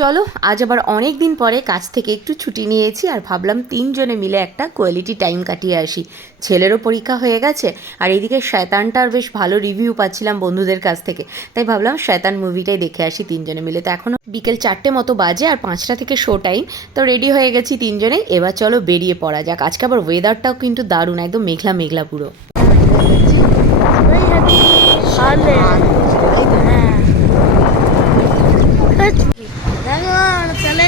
চলো, আজ আবার অনেক দিন পরে কাজ থেকে একটু ছুটি নিয়েছি আর ভাবলাম তিনজনে মিলে একটা কোয়ালিটি টাইম কাটিয়ে আসি। ছেলেরও পরীক্ষা হয়ে গেছে আর এদিকে শয়তানটার বেশ ভালো রিভিউ পাচ্ছিলাম বন্ধুদের কাছ থেকে। তাই ভাবলাম শয়তান মুভিটাই দেখে আসি তিনজনে মিলে। তো এখনও বিকেল চারটে মতো বাজে আর পাঁচটা থেকে শো টাইম তো রেডি হয়ে গেছি তিনজনে। এবার চলো বেরিয়ে পড়া যাক। আজকে আবার ওয়েদারটাও কিন্তু দারুণ, একদম মেঘলা মেঘলা পুরো দেখো আমরা চলে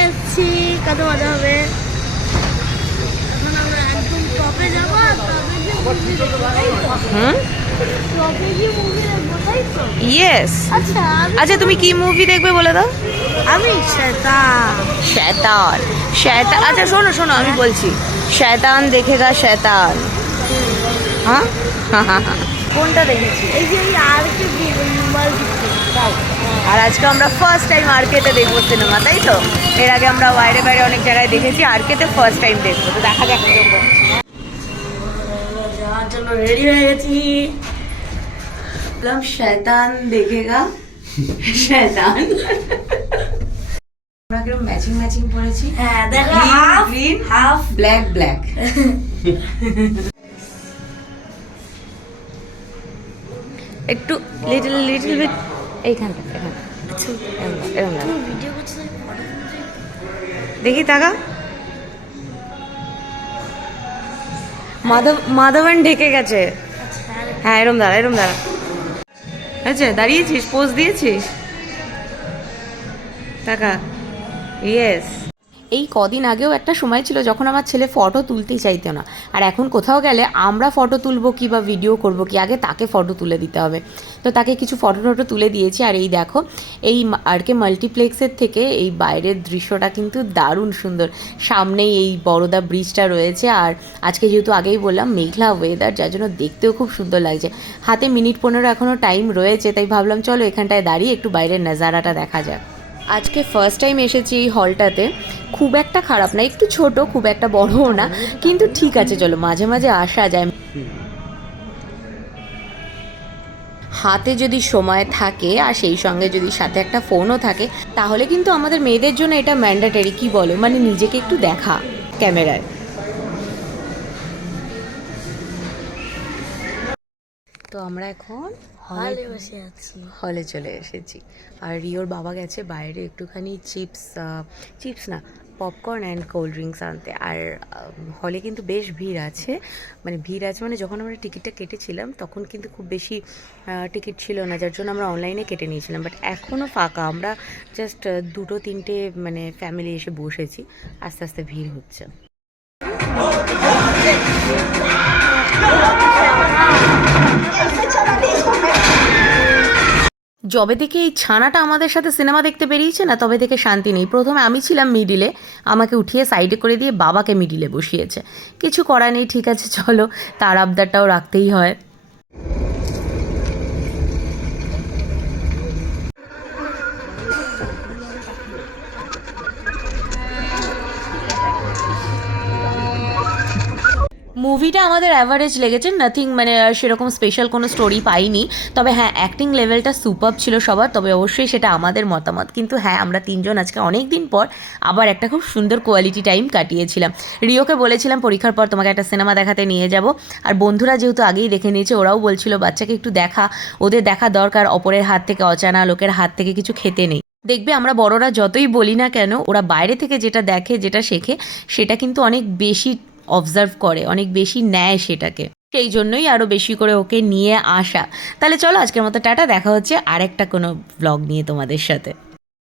এখন আমরা একদম টপে যাব ইয়েস আচ্ছা তুমি কি মুভি দেখবে বলে দাও? আমি শয়তান শয়তান শয়তান আচ্ছা শোনো শোনো আমি বলছি। শয়তান দেখেগা শয়তান হ্যাঁ? কোনটা দেখেছি? এই যে আর কে আর আজকে আমরা ফার্স্ট টাইম আরকেতে দেখব সিনেমা তাই তো? এর আগে আমরা বাইরে বাইরে অনেক জায়গায় দেখেছি আরকেতে ফার্স্ট টাইম দেখব তো দেখা যাক কীরকম। যাওয়ার জন্য রেডি হয়ে গেছি। শয়তান দেখেগা? শয়তান। আমরা কীরকম ম্যাচিং ম্যাচিং হ্যাঁ দেখো হাফ হাফ ব্ল্যাক ব্ল্যাক একটু লিটল লিটল বিট এইখানটা এখানটা এরম করছি দেখি তাকা মাধব মাধবন ঢেকে গেছে। হ্যাঁ এরম দাঁড়া এরম দাঁড়া। আচ্ছা দাঁড়িয়েছিস? পোজ দিয়েছিস? টাকা ইয়েস এই কদিন আগেও একটা সময় ছিল যখন আমার ছেলে ফটো তুলতেই চাইতো না। আর এখন কোথাও গেলে আমরা ফটো তুলবো কি বা ভিডিও করব কি, আগে তাকে ফটো তুলে দিতে হবে। তো তাকে কিছু ফটো টটো তুলে দিয়েছি আর এই দেখো, এই আর কে মাল্টিপ্লেক্সের থেকে এই বাইরের দৃশ্যটা কিন্তু দারুণ সুন্দর। সামনেই এই বড়দা ব্রিজটা রয়েছে আর আজকে যেহেতু আগেই বললাম মেঘলা ওয়েদার যার জন্য দেখতেও খুব সুন্দর লাগছে। হাতে মিনিট পনেরো এখনও টাইম রয়েছে, তাই ভাবলাম চলো এখানটায় দাঁড়িয়ে একটু বাইরের নাজারাটা দেখা যাক। আজকে ফার্স্ট টাইম এসেছি এই হলটাতে খুব একটা খারাপ না, একটু ছোট, খুব একটা বড়ও না, কিন্তু ঠিক আছে, চলো, মাঝে মাঝে আসা যায়। হাতে যদি সময় থাকে, আর সেই সঙ্গে যদি সাথে একটা ফোনও থাকে, তাহলে কিন্তু আমাদের মেয়েদের জন্য এটা ম্যান্ডেটারি কি বলো? মানে নিজেকে একটু দেখা, ক্যামেরায়। তো আমরা এখন হলে বসে আছি। হলে চলে এসেছি। আর রিওর বাবা গেছে বাইরে একটুখানি চিপস চিপস না পপকর্ন অ্যান্ড কোল্ড ড্রিঙ্কস আনতে। আর হলে কিন্তু বেশ ভিড় আছে। মানে ভিড় আছে মানে যখন আমরা টিকিটটা কেটেছিলাম তখন কিন্তু খুব বেশি টিকিট ছিল না। যার জন্য আমরা অনলাইনে কেটে নিয়েছিলাম। বাট এখনও ফাঁকা। আমরা জাস্ট দুটো তিনটে মানে ফ্যামিলি এসে বসেছি। আস্তে আস্তে ভিড় হচ্ছে। যবে থেকে এই ছানাটা আমাদের সাথে সিনেমা দেখতে বেরিয়েছে না, তবে থেকে শান্তি নেই। প্রথমে আমি ছিলাম মিডিলে আমাকে উঠিয়ে সাইডে করে দিয়ে বাবাকে মিডিলে বসিয়েছে। কিছু করা নেই, ঠিক আছে, চলো, তার আবদারটাও রাখতেই হয়। মুভিটা আমাদের অ্যাভারেজ লেগেছে নাথিং মানে সেরকম স্পেশাল কোনো স্টোরি পাইনি। তবে হ্যাঁ অ্যাক্টিং লেভেলটা সুপার ছিল সবার, তবে অবশ্যই সেটা আমাদের মতামত। কিন্তু হ্যাঁ আমরা তিনজন আজকে অনেক দিন পর আবার একটা খুব সুন্দর কোয়ালিটি টাইম কাটিয়েছিলাম। রিওকে বলেছিলাম, পরীক্ষার পর তোমাকে একটা সিনেমা দেখাতে নিয়ে যাব। আর বন্ধুরা যেহেতু আগেই দেখে নিয়েছে, ওরাও বলছিল, বাচ্চাকে একটু দেখা, ওদের দেখা দরকার, অপরের হাত থেকে অজানা লোকের হাত থেকে কিছু খেতে নেই। দেখবে আমরা বড়রা যতই বলি না কেন, ওরা বাইরে থেকে যেটা দেখে, যেটা শেখে, সেটা কিন্তু অনেক বেশি অবজার্ভ করে, অনেক বেশি নেয় সেটাকে। সেই জন্যই আরও বেশি করে ওকে নিয়ে আসা। তাহলে চলো আজকের মতো টাটা, দেখা হচ্ছে আরেকটা কোনো ব্লগ নিয়ে তোমাদের সাথে।